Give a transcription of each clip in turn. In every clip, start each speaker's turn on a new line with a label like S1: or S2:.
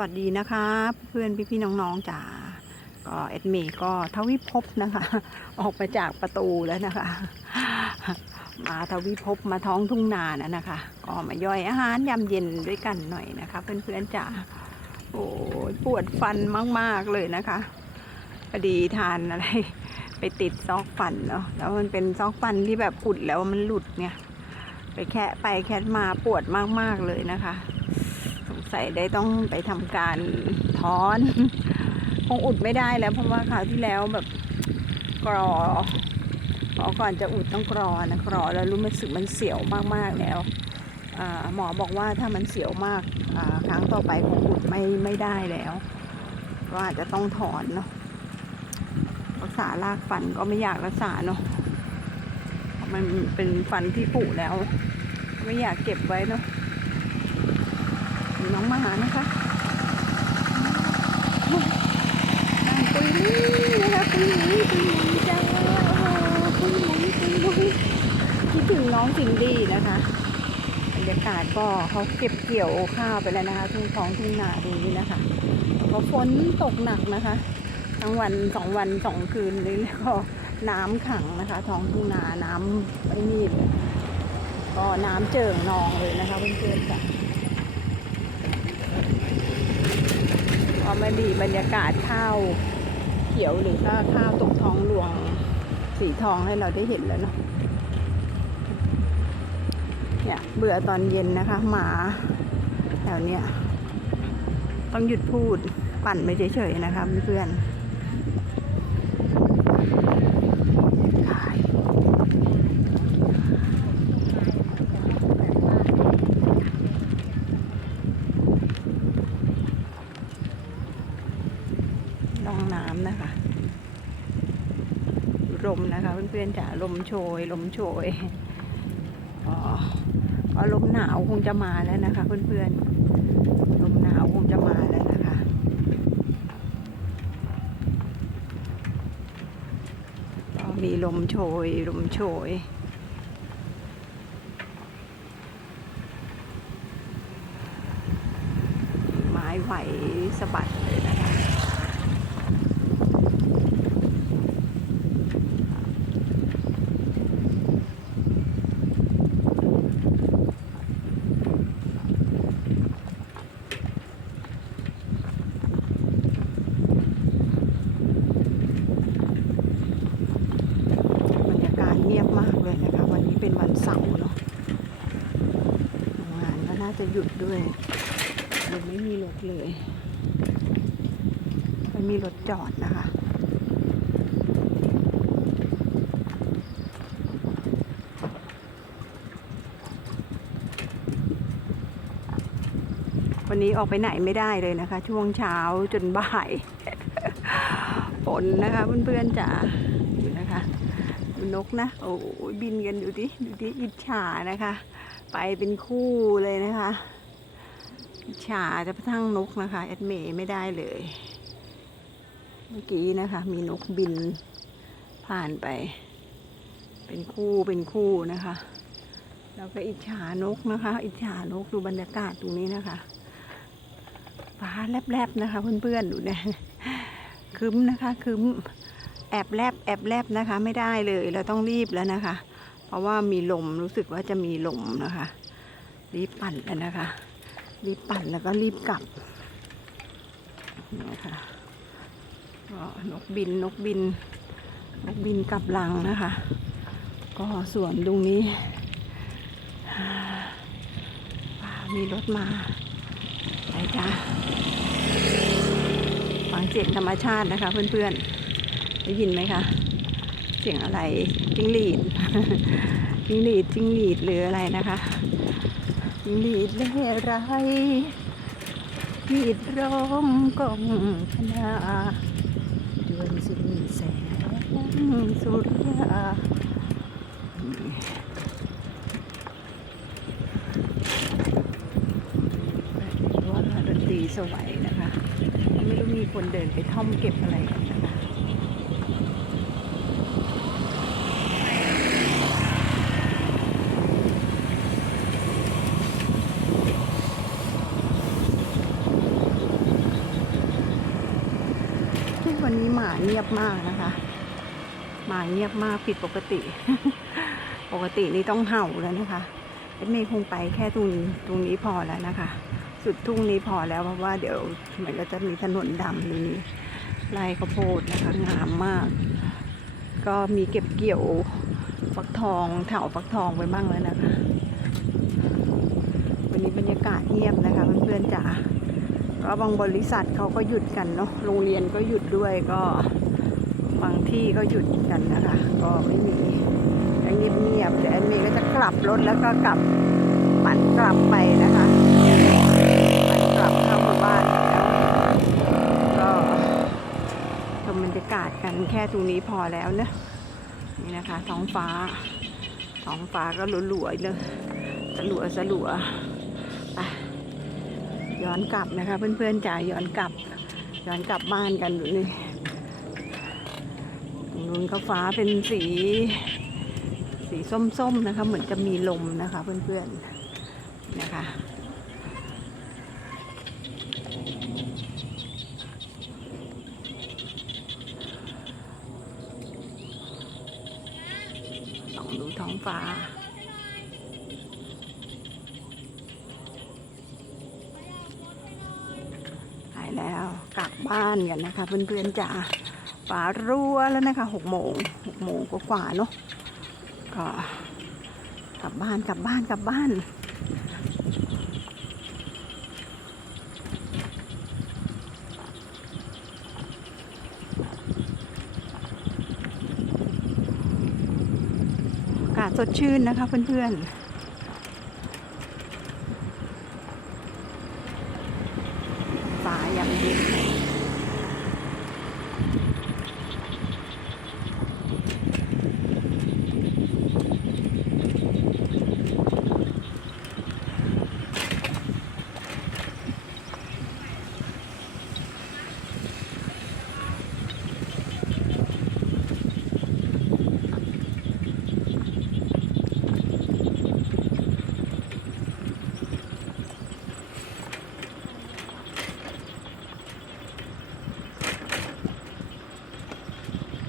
S1: วัสดีนะคะเพื่อนพี่พี่ๆน้องๆจ๋าก็เอ็ดเมย์ก็ทวิภพนะคะ ออกมาจากประตูแล้วนะคะ มาทวิภพมาท้องทุ่งนานะนะคะ ก็มาย่อยอาหารยามเย็นด้วยกันหน่อยนะคะ เพื่อนๆจ๋าโอ้ปวดฟันมากๆเลยนะคะพอดีทานอะไร ไปติดซอกฟันเนาะแล้วมันเป็นซอกฟันที่แบบอุดแล้วมันหลุดเนี่ย ไปแคะไปแคะมาปวดมากๆเลยนะคะ สงสัยได้ต้องไปทำการถอน คงอุดไม่ได้แล้ว เพราะว่าคราวที่แล้วแบบกรอพอก่อนจะอุดต้องกรอนะกรอแล้วรู้มันสึกมันเสียวมากๆแล้วหมอบอกว่าถ้ามันเสียวมากครั้งต่อไปคงอุดไม่ไม่ได้แล้ว ก็อาจจะต้องถอนเนาะรักษารากฟันก็ไม่อยากรักษาเนาะเพราะมันเป็นฟันที่ผุแล้ว ไม่อยากเก็บไว้เนาะ น้องหมานะคะนางปุยมุ้ยนะคะปุยมุ้ยปุยมุ้จ้าปุยมุ้ปุยมุ้ยคิดถึงน้องจิงดีนะคะบรรยากาศก็เขาเก็บเกี่ยวข้าวไปแล้วนะคะทุ่งท้องทุ่งนาตรงนี้นะคะเพราะฝนตกหนักนะคะ ทั้งวันสองวันสองคืนนี้แล้วก็น้ำขังนะคะ ท้องทุ่งนาน้ำไม่มีเลยก็น้ำเจิ่งนองเลยนะคะเพื่อนๆจ้ะ ม่ดีบรรยากาศข้าวเขียวหรือก็ข้าวตกท้องหลวงสีทองให้เราได้เห็นแล้วเนาะเนี่ยเบื่อตอนเย็นนะคะ หมาแถวเนี้ยต้องหยุดพูดปั่นไปเฉยๆนะคะเพื่อนๆลองน้ำนะคะลมนะคะ เพื่อนๆจ๋าลมโชย ลมโชยอ๋อก็ลมหนาวคงจะมาแล้วนะคะ เพื่อนๆลมหนาวคงจะมาแล้วนะคะก็มีลมโชย ลมโชยไม้ไหวสะบัดเลยนะคะ บรรยากาศเงียบมากเลยนะคะ วันนี้เป็นวันเสาร์เนาะโรงงานก็น่าจะ หยุดด้วยยังไม่มีรถเลยไม่มีรถจอดนะคะ วันนี้ออกไปไหนไม่ได้เลยนะคะ ช่วงเช้าจนบ่ายฝนนะคะเพื่อนๆจ๋าดูนะคะดูนกนะ โอ้ยบินกันดูดิ ดูดิอิจฉานะคะ ไปเป็นคู่เลยนะคะฉาจะกระทั่งนกนะคะแอดเมย์ไม่ได้เลย เมื่อกี้นะคะ มีนกบินผ่านไป เป็นคู่เป็นคู่นะคะ แล้วก็อิจฉานกนะคะ อิจฉานกดูบรรยากาศตรงนี้นะคะฟ้าแลบๆนะคะเพื่อนๆดูเนี่ยคึ้มนะคะคึ้มแอบแลบแอบแลบนะคะ ไม่ได้เลย เราต้องรีบแล้วนะคะ เพราะว่ามีลมรู้สึกว่าจะมีลมนะคะ รีบปั่นแล้วนะคะ รีบปั่นแล้วก็รีบกลับนะคะก็นกบินนกบิน นกบินกลับลังนะคะ ก็สวนตรงนี้ว้ามีรถมาไปจ้าฟังเสียงธรรมชาตินะคะเพื่อนๆ ได้ยินไหมคะ เสียงอะไร จิ้งหรีดจิ้งหรีดจิ้งหรีดหรืออะไรนะคะจิ้งหรีดเล่ไรหรีดร้องกองพนาจวนสิ้นแสงสุรยาว่าดนตรีสวัยนะคะ ไม่รู้มีคนเดินไปท่อมเก็บอะไรกันนะคะ วันนี้หมา เงียบมากนะคะ หมาเงียบมากผิดปกติ ปกตินี่ต้องเห่าแล้วนะคะเอ็ดเมย์คงไปแค่ตรงตรงนี้พอแล้วนะคะ สุดทุ่งนี้พอแล้วเพราะว่าเดี๋ยวมันก็จะมีถนนดำนี่ไร่ข้าวโพดนะคะงามมาก ก็มีเก็บเกี่ยวฟักทองเถาฟักทองไว้บ้างแล้วนะคะ วันนี้บรรยากาศเงียบนะคะเพื่อนๆจ๋า ก็บางบริษัทเขาก็หยุดกันเนาะโรงเรียนก็หยุดด้วยก็บางที่ก็หยุดกันนะคะ ก็ไม่มีก็เงียบเดี๋ยวแอนมย์ก็จะกลับรถแล้วก็กลับปั่นกลับไปนะคะปั่นกลับเข้าหมู่บ้านแล้วก็ชมบรรยากาศกันแค่ตรงนี้พอแล้วเนอะนี่นะคะท้องฟ้าท้องฟ้าก็หลัวๆเลยสลัวสลัว ย้อนกลับนะคะ เพื่อนๆจ๋าย้อนกลับ ย้อนกลับบ้านกันดูนี่ตรงนู้นก็ฟ้าเป็นสี สีส้มๆนะคะ เหมือนจะมีลมนะคะ เพื่อนๆนะคะลองดูท้องฟ้า หายแล้ว กลับบ้านกันนะคะ เพื่อนๆจ๋าฟ้ารั่วแล้วนะคะหกโมงหกโมงกว่าๆเนาะก็กลับบ้านกลับบ้านกลับบ้านอากาศสดชื่นนะคะเพื่อนๆฟ้ายังเย็น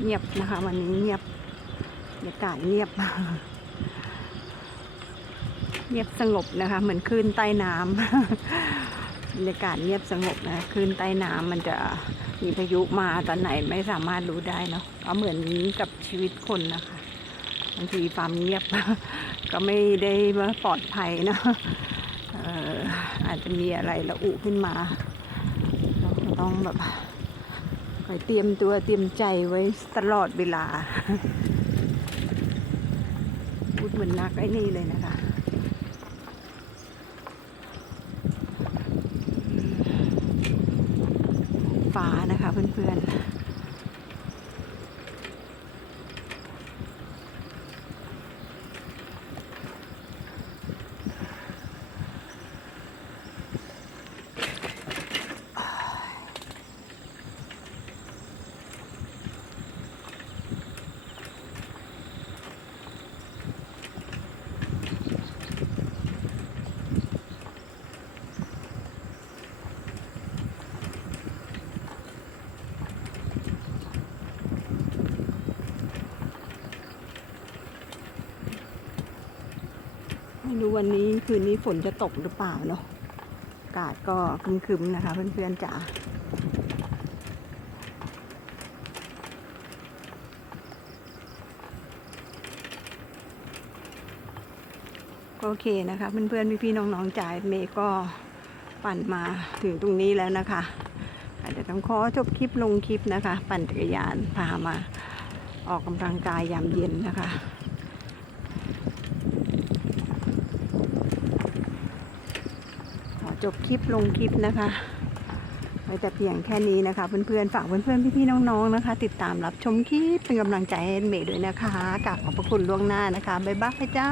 S1: งียบนะคะ วันนี้เงียบบรรยากาศเงียบ เงียบสงบนะคะ เหมือนคลื่นใต้น้ำบรรยากาศเงียบสงบนะคลื่นใต้น้ำมันจะมีพายุมาตอนไหนไม่สามารถรู้ได้เนาะก็เหมือนกับชีวิตคนนะคะบางทีความเงียบ ก็ไม่ได้ว่าปลอดภัยเนาะอาจจะมีอะไรระอุขึ้นมาเราต้องแบบ คอยเตรียมตัวเตรียมใจไว้ตลอดเวลาพูดเหมือนนักไอ้นี่เลยนะคะฟ้านะคะเพื่อนๆ ไม่รู้วันนี้คืนนี้ฝนจะตกหรือเปล่าเนาะอากาศก็คึมๆนะคะ เพื่อนๆจ๋าก็โอเคนะคะเพื่อนๆพี่ๆน้องๆจ่ายเมย์ก็ปั่นมาถึงตรงนี้แล้วนะคะอาจจะต้องขอจบคลิปลงคลิปนะคะ ปั่นจักรยานพามาออกกำลังกายยามเย็นนะคะ ขอ จบคลิปลงคลิปนะคะ ไว้แต่เพียงแค่นี้นะคะ เพื่อนๆ ฝากเพื่อนๆ พี่ๆ น้องๆ นะคะ ติดตามรับชมคลิปเป็นกำลังใจให้เมย์ด้วยนะคะกราบขอบพระคุณล่วงหน้านะคะ บ๊ายบายจ้า